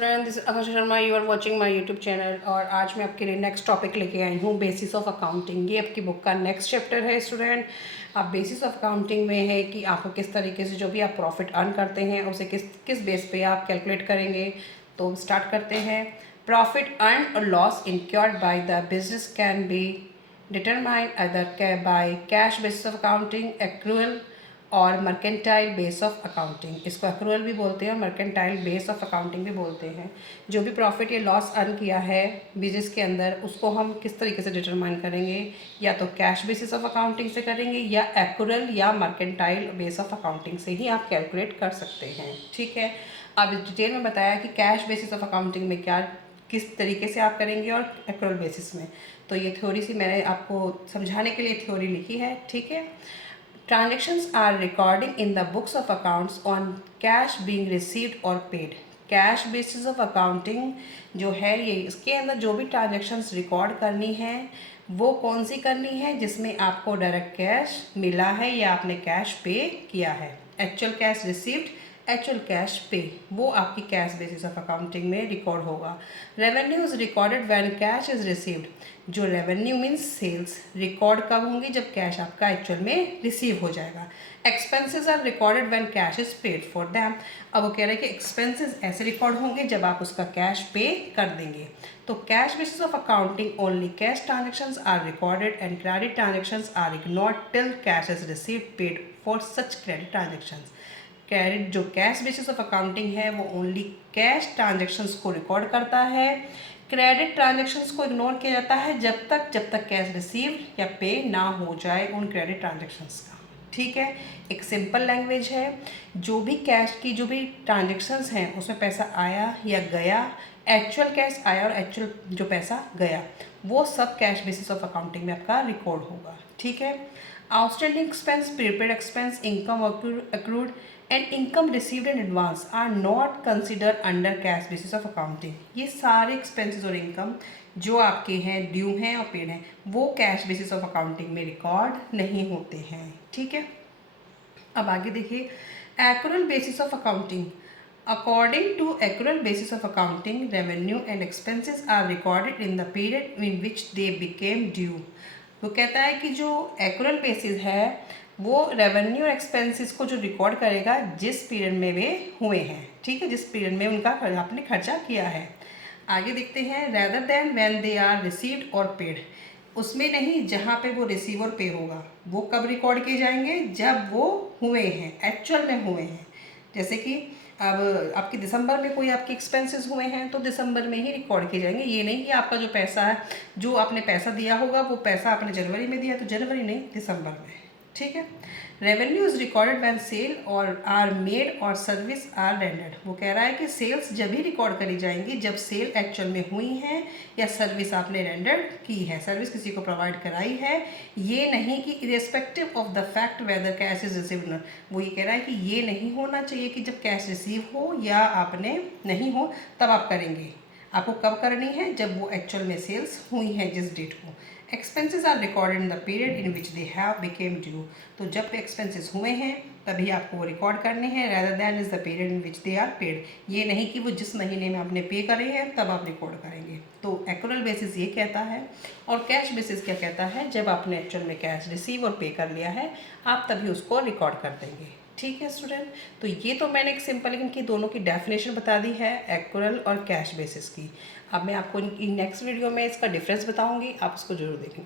Student, this Akanksha Sharma, you are watching my YouTube channel. और आज मैं आपके लिए नेक्स्ट टॉपिक लेके आई हूँ, बेसिस ऑफ अकाउंटिंग। ये आपकी बुक का नेक्स्ट चैप्टर है स्टूडेंट। आप बेसिस ऑफ अकाउंटिंग में है कि आपको किस तरीके से जो भी आप प्रॉफिट अर्न करते हैं उसे किस किस बेस पे आप कैलकुलेट करेंगे। तो स्टार्ट करते हैं। प्रॉफिट अर्न और loss incurred by the business can be determined other by cash basis of accounting, accrual और मर्केंटाइल बेस ऑफ अकाउंटिंग। इसको एक्रूअल भी बोलते हैं और मर्केंटाइल बेस ऑफ अकाउंटिंग भी बोलते हैं। जो भी प्रॉफिट या लॉस अर्न किया है बिजनेस के अंदर, उसको हम किस तरीके से डिटरमाइन करेंगे, या तो कैश बेसिस ऑफ अकाउंटिंग से करेंगे या एक्रूअल या मर्केंटाइल बेस ऑफ अकाउंटिंग से ही आप कैलकुलेट कर सकते हैं। ठीक है, अब इस डिटेल में बताया कि कैश बेसिस ऑफ अकाउंटिंग में क्या किस तरीके से आप करेंगे और एक्रूअल बेसिस में। तो ये थ्योरी सी मैंने आपको समझाने के लिए थ्योरी लिखी है। ठीक है, Transactions are recording in the books of accounts on cash being received or paid. Cash basis of accounting जो है ये, इसके अंदर जो भी ट्रांजेक्शन्स रिकॉर्ड करनी है वो कौन सी करनी है, जिसमें आपको डायरेक्ट कैश मिला है या आपने कैश पे किया है। Actual cash received, actual cash पे, वो आपकी कैश बेसिस ऑफ अकाउंटिंग में रिकॉर्ड होगा। Revenue is recorded when cash is received. जो रेवेन्यू मीन्स सेल्स रिकॉर्ड कब होंगी, जब कैश आपका एक्चुअल में रिसीव हो जाएगा। Expenses are recorded when cash is paid for them. अब वो कह रहे हैं कि एक्सपेंसेस ऐसे रिकॉर्ड होंगे जब आप उसका कैश पे कर देंगे। तो cash basis of accounting only cash transactions are recorded and credit transactions are ignored till cash is received paid for such credit transactions. Credit जो कैश बेसिस ऑफ अकाउंटिंग है वो ओनली कैश ट्रांजेक्शन्स को record करता है। Credit transactions को ignore किया जाता है जब तक कैश रिसीव या पे ना हो जाए उन क्रेडिट ट्रांजेक्शन्स का। ठीक है, एक सिंपल लैंग्वेज है। जो भी कैश की जो भी ट्रांजेक्शन्स हैं उसमें पैसा आया या गया, एक्चुअल कैश आया और एक्चुअल जो पैसा गया, वो सब कैश बेसिस ऑफ अकाउंटिंग में आपका रिकॉर्ड होगा। ठीक है, outstanding expense, prepaid expense, income accrued and income received in advance are not consider under cash basis of accounting. ये सारे एक्सपेंसेस और इनकम जो आपके हैं, ड्यू हैं और पेड हैं, वो कैश बेसिस ऑफ अकाउंटिंग में रिकॉर्ड नहीं होते हैं। ठीक है, अब आगे देखिए, accrual basis of accounting. According to accrual basis of accounting, revenue and expenses are recorded in the period in which they became due. वो कहता है कि जो एक्रूअल बेसिस है वो रेवेन्यू और एक्सपेंसेस को जो रिकॉर्ड करेगा जिस पीरियड में वे हुए हैं। ठीक है, जिस पीरियड में उनका आपने खर्चा किया है। आगे देखते हैं, rather than when they are received और पेड। उसमें नहीं, जहाँ पे वो रिसीव और पे होगा वो कब रिकॉर्ड किए जाएंगे, जब वो हुए हैं, एक्चुअल में हुए हैं। जैसे कि अब आपके दिसंबर में कोई आपके एक्सपेंसेस हुए हैं तो दिसंबर में ही रिकॉर्ड किए जाएंगे। ये नहीं कि आपका जो पैसा है, जो आपने पैसा दिया होगा वो पैसा आपने जनवरी में दिया तो जनवरी नहीं, दिसंबर में। ठीक है, revenue is recorded when sale और आर मेड और सर्विस आर रेंडर्ड। वो कह रहा है कि सेल्स जब ही रिकॉर्ड करी जाएंगी जब सेल एक्चुअल में हुई है या सर्विस आपने रेंडर्ड की है, सर्विस किसी को प्रोवाइड कराई है। ये नहीं कि irrespective of the fact whether cash is received. वो ये कह रहा है कि ये नहीं होना चाहिए कि जब कैश रिसीव हो या आपने नहीं हो तब आप करेंगे। आपको कब करनी है, जब वो एक्चुअल में सेल्स हुई हैं जिस डेट को। Expenses are recorded in the period in which they have become due. तो जब एक्सपेंसेस हुए हैं तभी आपको वो रिकॉर्ड करने हैं, rather than is the period in which they are paid. ये नहीं कि वो जिस महीने में आपने पे करे हैं तब आप रिकॉर्ड करेंगे। तो एक्रूअल बेसिस ये कहता है, और कैश बेसिस क्या कहता है, जब आपने एक्चुअल में कैश रिसीव और पे कर लिया है आप तभी उसको रिकॉर्ड कर देंगे। ठीक है स्टूडेंट, तो ये तो मैंने एक सिंपल इनकी दोनों की डेफिनेशन बता दी है, एक्रूअल और कैश बेसिस की। अब मैं आपको इनकी नेक्स्ट वीडियो में इसका डिफरेंस बताऊंगी, आप उसको जरूर देखें।